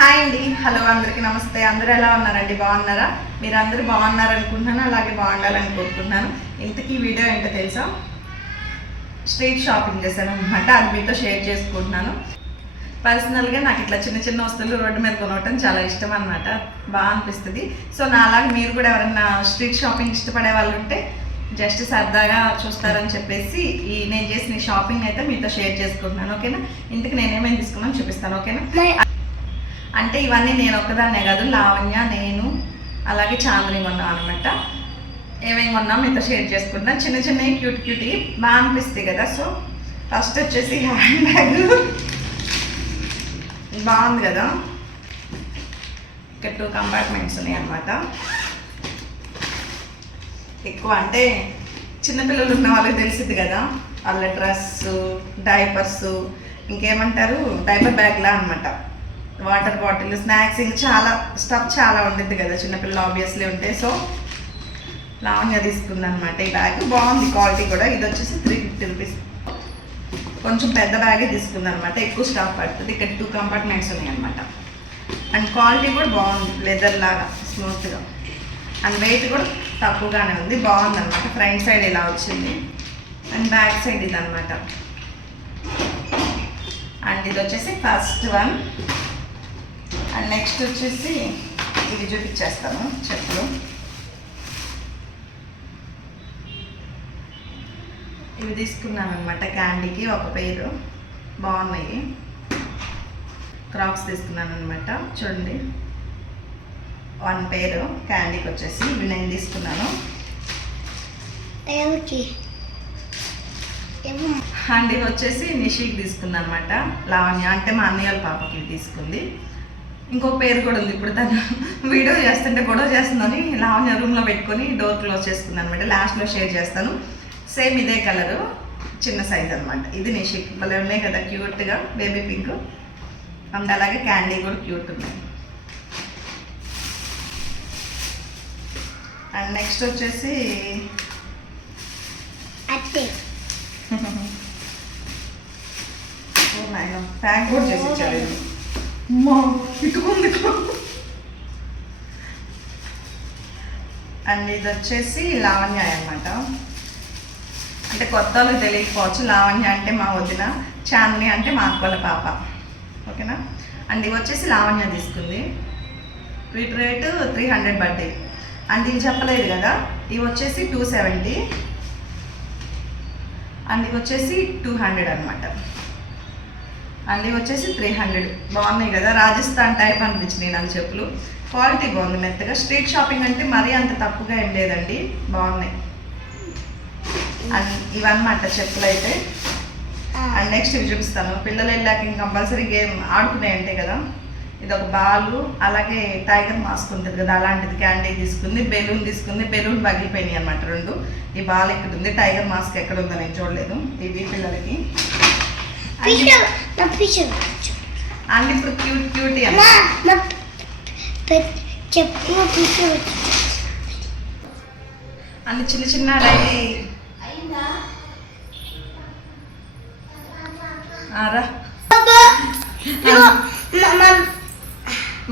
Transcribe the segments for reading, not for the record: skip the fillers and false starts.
Hi అండి, hello అందరికీ నమస్తే. అందరూ ఎలా ఉన్నారండి? బాగున్నారా? మీరు అందరూ బాగున్నారనుకుంటున్నాను, అలాగే బాగుండాలని కోరుకుంటున్నాను. ఇంతకీ వీడియో ఏంటో తెలుసా? స్ట్రీట్ షాపింగ్ చేశాను అనమాట. అది మీతో షేర్ చేసుకుంటున్నాను. పర్సనల్గా నాకు ఇట్లా చిన్న చిన్న వస్తువులు రోడ్డు మీద కొనవటం చాలా ఇష్టం అనమాట. బాగా అనిపిస్తుంది. సో నాలాగా మీరు కూడా ఎవరైనా స్ట్రీట్ షాపింగ్ ఇష్టపడే వాళ్ళు ఉంటే జస్ట్ సరదాగా చూస్తారని చెప్పేసి నేను చేసిన షాపింగ్ అయితే మీతో షేర్ చేసుకుంటున్నాను. ఓకేనా? ఇంతకు నేనేమేమి తీసుకున్నాను చూపిస్తాను. ఓకేనా? అంటే ఇవన్నీ నేను ఒక్కదాన్నే కాదు, లావణ్య, నేను అలాగే చాందని కొన్నాను అనమాట. ఏమేమి కొన్నా మీతో షేర్ చేసుకుంటున్నాను. చిన్న చిన్నవి క్యూట్ క్యూటీ బాగా అనిపిస్తాయి కదా. సో ఫస్ట్ వచ్చేసి హ్యాండ్ బ్యాగ్ బాగుంది కదా. ఇక్కడ 2 కంపార్ట్మెంట్స్ ఉన్నాయి అన్నమాట. ఎక్కువ అంటే చిన్నపిల్లలు ఉన్న వాళ్ళకి తెలిసింది కదా, వాళ్ళ డ్రెస్సు, డైపర్సు, ఇంకేమంటారు డైపర్ బ్యాగ్లా అనమాట. వాటర్ బాటిల్, స్నాక్స్, ఇంకా చాలా స్టఫ్ చాలా ఉంటుంది కదా చిన్నపిల్లలు ఆబ్వియస్లీ ఉంటే. సో లావణ్య తీసుకుంది అనమాట. ఈ బ్యాగ్ బాగుంది, క్వాలిటీ కూడా. ఇది వచ్చేసి 350 రూపీస్. కొంచెం పెద్ద బ్యాగే తీసుకుంది అనమాట, ఎక్కువ స్టఫ్ పడుతుంది. ఇక్కడ 2 కంపార్ట్మెంట్స్ ఉన్నాయి అనమాట. అండ్ క్వాలిటీ కూడా బాగుంది, లెదర్ లాగా స్మూత్గా. అండ్ వెయిట్ కూడా తక్కువగానే ఉంది, బాగుంది అనమాట. ఫ్రంట్ సైడ్ ఇలా వచ్చింది అండ్ బ్యాక్ సైడ్ ఇది అనమాట. అండ్ ఇది వచ్చేసి ఫస్ట్ వన్. అండ్ నెక్స్ట్ వచ్చేసి ఇది చూపించేస్తాను. చెప్పులు ఇవి తీసుకున్నాను అనమాట. క్యాండీకి ఒక పేరు బాగున్నాయి. క్రాక్స్ తీసుకున్నాను అనమాట. చూడండి, 1 పేరు క్యాండీకి వచ్చేసి ఇవి నేను తీసుకున్నాను. అండ్ ఇవి వచ్చేసి నిషికి తీసుకున్నాను అనమాట. లావణ్య అంటే మా అన్నయ్య వాళ్ళ పాపకి తీసుకుంది. ఇంకొక పేరు కూడా ఉంది. ఇప్పుడు తను వీడియో చేస్తుంటే గొడవ చేస్తుందని లావణ్య రూమ్లో పెట్టుకొని డోర్ క్లోజ్ చేసుకుంది అనమాట. లాస్ట్లో షేర్ చేస్తాను. సేమ్ ఇదే కలరు, చిన్న సైజ్ అనమాట. ఇది నిషిక్. భలే ఉన్నాయి కదా క్యూట్గా, బేబీ పింక్. అండ్ అలాగే క్యాండీ కూడా క్యూట్ ఉంది. అండ్ నెక్స్ట్ వచ్చేసి ప్యాక్ కూడా చేసి ఇచ్చారు. అండ్ ఇది వచ్చేసి లావణ్య అనమాట. అంటే కొత్త వాళ్ళకి తెలియకపోవచ్చు, లావణ్య అంటే మా వదిన, చాందని అంటే మా అక్కల పాప. ఓకేనా? అండ్ ఇవి వచ్చేసి లావణ్య తీసుకుంది. వీటి రేటు 300 పడ్డాయి. అండ్ ఇవి చెప్పలేదు కదా, ఇవి వచ్చేసి 270. అండ్ ఇవి వచ్చేసి 200 అనమాట. అండ్ ఇవి వచ్చేసి 300. బాగున్నాయి కదా, రాజస్థాన్ టైప్ అనిపించినాయి నాకు చెప్పులు. క్వాలిటీ బాగుంది, మెత్తగా. స్ట్రీట్ షాపింగ్ అంటే మరీ అంత తక్కువగా ఏం లేదండి, బాగున్నాయి. అండ్ ఇవన్నమాట చెప్పులు అయితే. అండ్ నెక్స్ట్ ఇవి చూపిస్తాను. పిల్లలు వెళ్ళాక ఇంక కంపల్సరీ గేమ్ ఆడుకునే ఉంటాయి కదా. ఇది ఒక బాలు, అలాగే టైగర్ మాస్క్ ఉంటుంది కదా, అలాంటిది క్యాండీ తీసుకుంది. బెలూన్ తీసుకుంది. బెలూన్ పగిలిపోయినాయి అనమాట 2. ఈ బాల్ ఎక్కడ ఉంది, టైగర్ మాస్క్ ఎక్కడ ఉందో నేను చూడలేదు. ఇవి పిల్లలకి. అండ్ ఇప్పుడు క్యూట్ క్యూటీ అన్ని చిన్న చిన్న డైలీ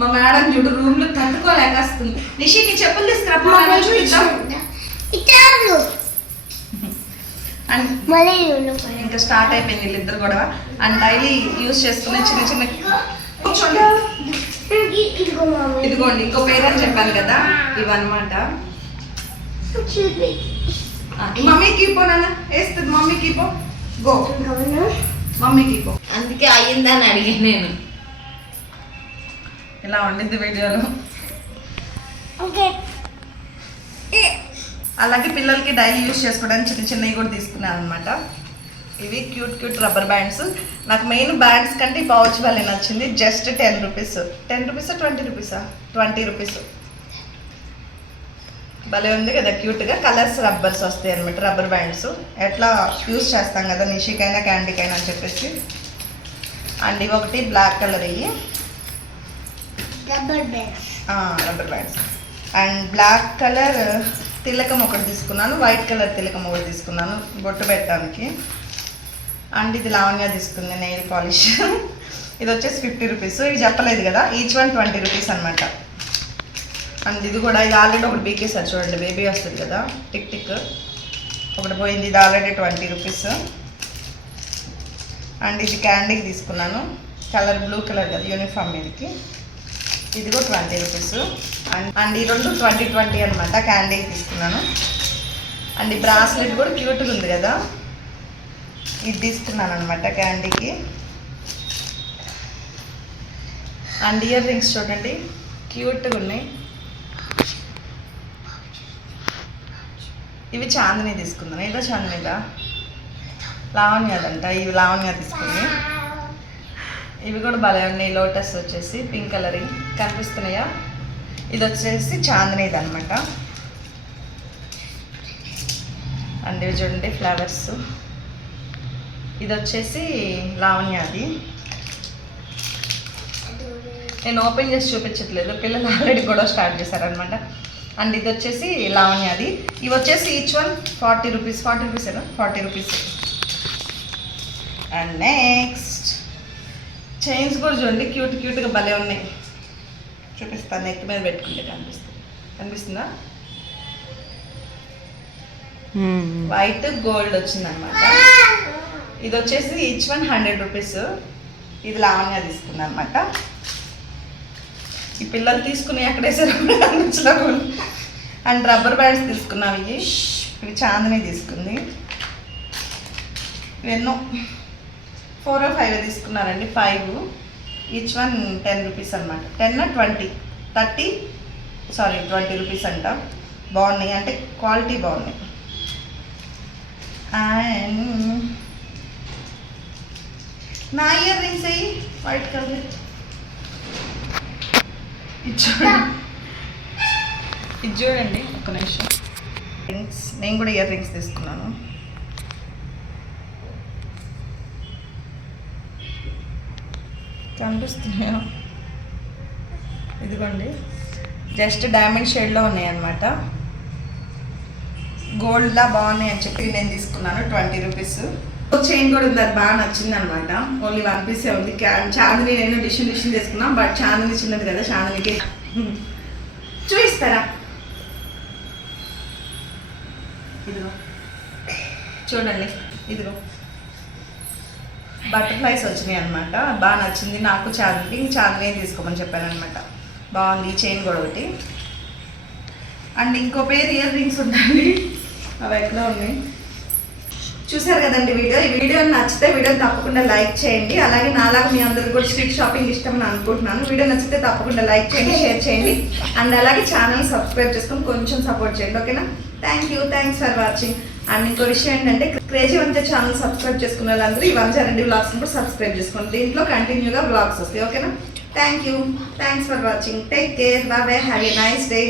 మా మేడం చూడు రూమ్ లో తట్టుకోలేక వస్తుంది. నిషి నీ చెప్పులు తీసుకురా. అండ్ ఇంకా స్టార్ట్ అయిపోయింది వీళ్ళిద్దరు గొడవ. అండ్ డైలీ యూజ్ చేసుకునే చిన్న చిన్న ఇదిగోండి, ఇంకో పేరు అని చెప్పాను కదా, ఇవన్నమాట. మమ్మీకి పో నాన్న, వేస్తుంది మమ్మీకి పో, గో మమ్మీకి పో. అందుకే అయ్యిందని అడిగాను నేను. ఇలా ఉండింది వీడియోలో. అలాగే పిల్లలకి డైలీ యూజ్ చేసుకోవడానికి చిన్న చిన్నవి కూడా తీసుకున్నాను అనమాట. ఇవి క్యూట్ క్యూట్ రబ్బర్ బ్యాండ్స్. నాకు మెయిన్ బ్యాండ్స్ కంటే ఈ పౌచ్ వల్ల నచ్చింది. Just 10 rupees. 10 రూపీసా 20 రూపీసా? 20 రూపీస్. భలే ఉంది కదా క్యూట్గా. కలర్స్ రబ్బర్స్ వస్తాయి అనమాట, రబ్బర్ బ్యాండ్స్. ఎట్లా యూజ్ చేస్తాం కదా నిషికైనా క్యాండీకైనా అని చెప్పేసి. అండ్ ఇవి ఒకటి బ్లాక్ కలర్ ఇవి rubber bands. And black colour తిలకం ఒకటి తీసుకున్నాను. వైట్ కలర్ తిలకం ఒకటి తీసుకున్నాను బొట్టు పెట్టడానికి. అండ్ ఇది లావణ్య తీసుకుంది, నెయిల్ పాలిష్. ఇది వచ్చేసి 50 రూపీస్. ఇవి చెప్పలేదు కదా, ఈచ్ వన్ 20 రూపీస్ అనమాట. అండ్ ఇది కూడా, ఇది ఆల్రెడీ ఒకటి బీకేసారు చూడండి, బేబీ వస్తుంది కదా టిక్ టిక్, ఒకటి పోయింది. ఇది ఆల్రెడీ 20 రూపీస్. అండ్ ఇది క్యాండీకి తీసుకున్నాను, కలర్ బ్లూ కలర్ కదా యూనిఫామ్ మీదకి, ఇది కూడా 20 రూపీస్. అండ్ ఈ రెండు 20 అనమాట, క్యాండీకి తీసుకున్నాను. అండ్ ఈ బ్రాస్లెట్ కూడా క్యూట్గా ఉంది కదా, ఇది తీసుకున్నాను అనమాట క్యాండీకి. అండ్ ఇయర్ రింగ్స్ చూడండి క్యూట్గా ఉన్నాయి, ఇవి చాందిని తీసుకున్నాను. ఏదో చాందినిదా లావణ్యదంట, ఇవి లావణ్య తీసుకుంది. ఇవి కూడా భలే ఉన్నాయి, లోటస్ వచ్చేసి పింక్ కలరింగ్ కనిపిస్తున్నాయా. ఇది వచ్చేసి చాందినిది అనమాట. అండ్ ఇవి చూడండి ఫ్లవర్స్, ఇది వచ్చేసి లావణ్యది. నేను ఓపెన్ చేసి చూపించట్లేదు, పిల్లలు ఆల్రెడీ కూడా స్టార్ట్ చేశారనమాట. అండ్ ఇది వచ్చేసి లావణ్యది. ఇవి వచ్చేసి ఈచ్ వన్ 40 రూపీస్. 40 రూపీస్ ఏనా, 40 రూపీస్. అండ్ నెక్స్ట్ చైన్స్ కూడా చూడండి క్యూట్గా భలే ఉన్నాయి. చూపిస్తాను, నెక్ మీద పెట్టుకుంటే కనిపిస్తుందా. వైట్ గోల్డ్ వచ్చిందనమాట. ఇది వచ్చేసి ఈచ్ వన్ 100 రూపీస్. ఇది లావణ్య తీసుకుంది అనమాట. ఈ పిల్లలు తీసుకుని ఎక్కడేసారు కనిపించలేదు. అండ్ రబ్బర్ బ్యాండ్స్ తీసుకున్నాం, ఇవి చాందిని తీసుకుంది. ఇవెన్నో 4 or 5 తీసుకున్నారండి, 5 ఈచ్ వన్ 10 రూపీస్ అనమాట. 10 20 రూపీస్ అంట. బాగున్నాయి, అంటే క్వాలిటీ బాగున్నాయి. అండ్ నా ఇయర్ రింగ్స్ అయ్యి వైట్ కలర్, ఇది చూడండి ఒక నిమిషం. రింగ్స్, నేను కూడా ఇయర్ రింగ్స్ తీసుకున్నాను. కనిపిస్తున్నాయా, ఇదిగోండి జస్ట్ డైమండ్ షేడ్లో ఉన్నాయి అన్నమాట. గోల్డ్లా బాగున్నాయి అని చెప్పి నేను తీసుకున్నాను, 20 రూపీస్. చైన్ కూడా ఉంది, అది బాగా నచ్చింది అనమాట. ఓన్లీ 1 పీసే ఉంది. చాందిని నేను డిషన్ తీసుకున్నాను, బట్ చాందిని చిన్నది కదా, చాందినికి చూపిస్తారా. ఇదిగో చూడండి, ఇదిగో బటర్ఫ్లైస్ వచ్చినాయి అనమాట. బాగా నచ్చింది నాకు. చాందిని తీసుకోమని చెప్పాను అనమాట. బాగుంది. ఈ చైన్ కూడా ఒకటి. అండ్ ఇంకో పేరు ఇయర్ రింగ్స్ ఉంటాయి, అవి ఎక్కడ ఉన్నాయి చూసారు కదండి. ఈ వీడియో నచ్చితే వీడియోని తప్పకుండా లైక్ చేయండి. అలాగే నాలాగా మీ అందరికి కూడా స్ట్రీట్ షాపింగ్ ఇష్టం అని అనుకుంటున్నాను. వీడియో నచ్చితే తప్పకుండా లైక్ చేయండి, షేర్ చేయండి. అండ్ అలాగే ఛానల్ సబ్స్క్రైబ్ చేసుకొని కొంచెం సపోర్ట్ చేయండి, ఓకేనా. Thanks for watching. అండ్ ఇంకో విషయం ఏంటంటే, క్రేజీ వంజ ఛానల్ సబ్స్క్రైబ్ చేసుకున్న వాళ్ళందరూ ఈ వంజారెడ్డి వ్లాగ్స్ని కూడా సబ్స్క్రైబ్ చేసుకోండి. దీంట్లో కంటిన్యూగా వ్లాగ్స్ వస్తాయి, ఓకేనా. Thanks for watching. Take care, bye, have a nice day.